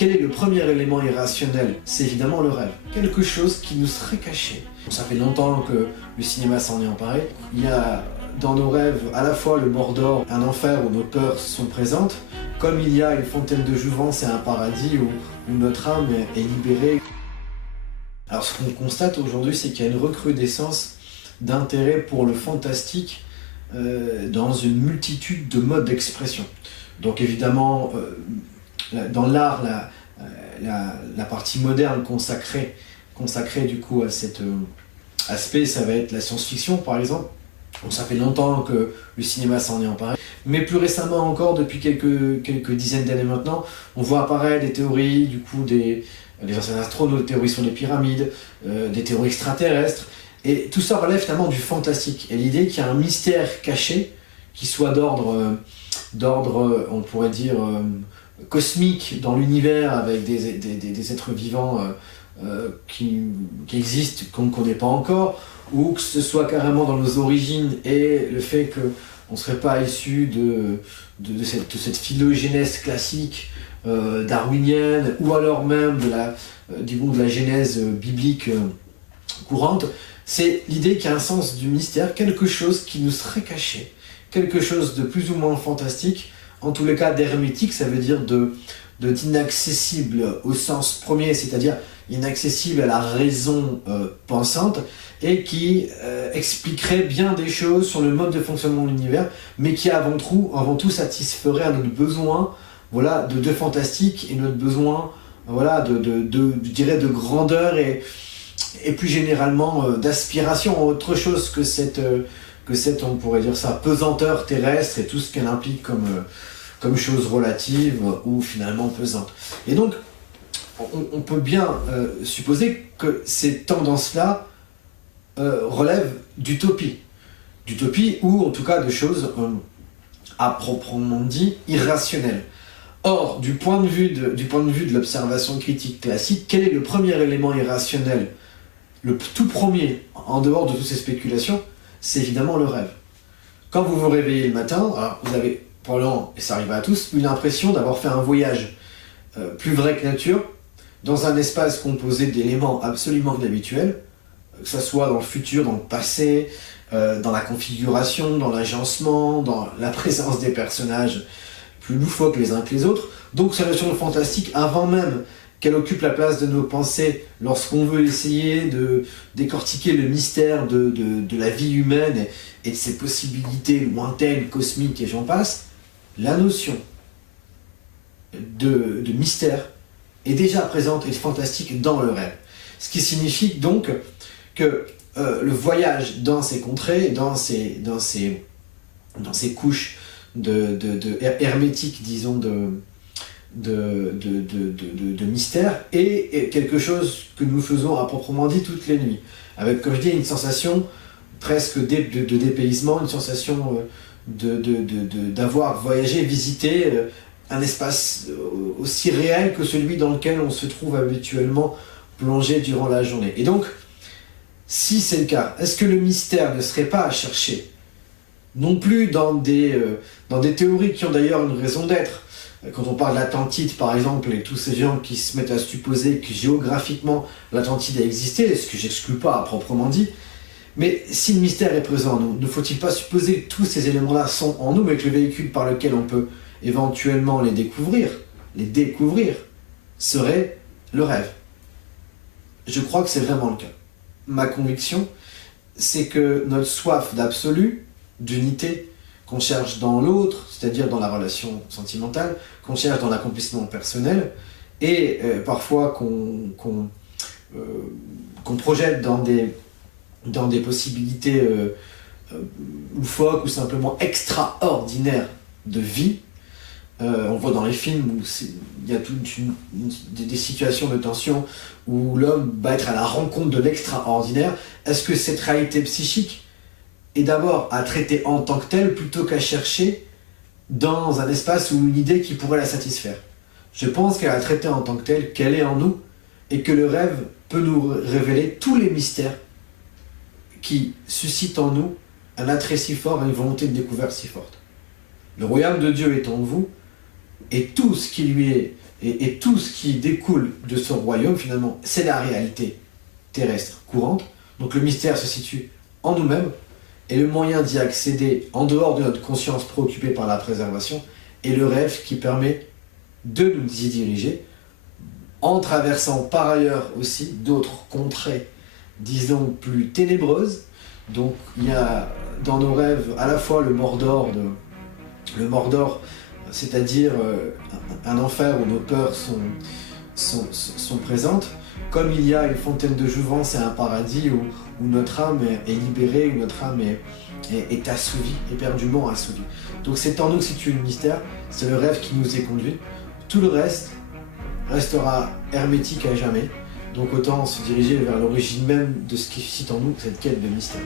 Quel est le premier élément irrationnel? C'est évidemment le rêve. Quelque chose qui nous serait caché. Ça fait longtemps que le cinéma s'en est emparé. Il y a dans nos rêves à la fois le Mordor, un enfer où nos peurs sont présentes, comme il y a une fontaine de jouvence et un paradis où notre âme est libérée. Alors ce qu'on constate aujourd'hui, c'est qu'il y a une recrudescence d'intérêt pour le fantastique dans une multitude de modes d'expression. Donc évidemment, dans l'art, la partie moderne consacrée du coup à cet aspect, ça va être la science-fiction par exemple. Bon, ça fait longtemps que le cinéma s'en est emparé, mais plus récemment encore, depuis quelques dizaines d'années maintenant, on voit apparaître des théories, du coup des anciens astronautes, des théories sur les pyramides, des théories extraterrestres, et tout ça relève finalement du fantastique, et l'idée qu'il y a un mystère caché, qui soit d'ordre, on pourrait dire, cosmique dans l'univers, avec des êtres vivants qui existent, qu'on ne connaît pas encore, ou que ce soit carrément dans nos origines et le fait qu'on ne serait pas issu de cette phylogénèse classique darwinienne, ou alors même de la genèse biblique courante. C'est l'idée qu'il y a un sens du mystère, quelque chose qui nous serait caché, quelque chose de plus ou moins fantastique, en tous les cas d'hermétique, ça veut dire d'inaccessible au sens premier, c'est-à-dire inaccessible à la raison pensante, et qui expliquerait bien des choses sur le mode de fonctionnement de l'univers, mais qui avant tout satisferait à notre besoin, voilà, de fantastique, et notre besoin, voilà, je dirais de grandeur et plus généralement d'aspiration, autre chose que cette, on pourrait dire ça, pesanteur terrestre et tout ce qu'elle implique comme chose relative ou finalement pesante. Et donc, on peut bien supposer que ces tendances-là relèvent d'utopie. D'utopie ou en tout cas de choses à proprement dit irrationnelles. Or, du point de vue de l'observation critique classique, quel est le premier élément irrationnel? Le tout premier, en dehors de toutes ces spéculations, c'est évidemment le rêve. Quand vous vous réveillez le matin, alors vous avez probablement, et ça arrive à tous, eu l'impression d'avoir fait un voyage plus vrai que nature, dans un espace composé d'éléments absolument inhabituels, que ce soit dans le futur, dans le passé, dans la configuration, dans l'agencement, dans la présence des personnages plus loufoques les uns que les autres. Donc cette notion de fantastique, avant même qu'elle occupe la place de nos pensées, lorsqu'on veut essayer de décortiquer le mystère de la vie humaine et de ses possibilités lointaines, cosmiques et j'en passe, la notion de mystère est déjà présente et fantastique dans le rêve. Ce qui signifie donc que le voyage dans ces contrées, dans ces couches hermétiques, disons, de mystère, est quelque chose que nous faisons à proprement dit toutes les nuits. Avec, comme je dis, une sensation presque de dépaysement, une sensation d'avoir voyagé, visité un espace aussi réel que celui dans lequel on se trouve habituellement plongé durant la journée. Et donc, si c'est le cas, est-ce que le mystère ne serait pas à chercher, non plus dans des théories qui ont d'ailleurs une raison d'être? Quand on parle d'Atlantide, par exemple, et tous ces gens qui se mettent à supposer que géographiquement l'Atlantide a existé, ce que j'exclus pas à proprement dit, mais si le mystère est présent en nous, ne faut-il pas supposer que tous ces éléments-là sont en nous, mais que le véhicule par lequel on peut éventuellement les découvrir serait le rêve? Je crois que c'est vraiment le cas. Ma conviction, c'est que notre soif d'absolu, d'unité, qu'on cherche dans l'autre, c'est-à-dire dans la relation sentimentale, qu'on cherche dans l'accomplissement personnel, et parfois qu'on projette dans des possibilités loufoques ou simplement extraordinaires de vie. On voit dans les films où il y a des situations de tension où l'homme va être à la rencontre de l'extraordinaire. Est-ce que cette réalité psychique est d'abord à traiter en tant que telle plutôt qu'à chercher dans un espace ou une idée qui pourrait la satisfaire? Je pense qu'elle a traité en tant que telle, qu'elle est en nous, et que le rêve peut nous révéler tous les mystères qui suscitent en nous un attrait si fort et une volonté de découverte si forte. Le royaume de Dieu est en vous, et tout ce qui lui est Et tout ce qui découle de ce royaume, finalement, c'est la réalité terrestre courante. Donc le mystère se situe en nous-mêmes, et le moyen d'y accéder en dehors de notre conscience préoccupée par la préservation est le rêve qui permet de nous y diriger, en traversant par ailleurs aussi d'autres contrées, disons, plus ténébreuses. Donc il y a dans nos rêves à la fois le Mordor, c'est-à-dire un enfer où nos peurs sont présentes, comme il y a une fontaine de jouvence et un paradis où notre âme est libérée, où notre âme est assouvie, éperdument assouvie. Donc c'est en nous que situe le mystère, c'est le rêve qui nous est conduit. Tout le reste restera hermétique à jamais, donc autant se diriger vers l'origine même de ce qui suscite en nous cette quête de mystère.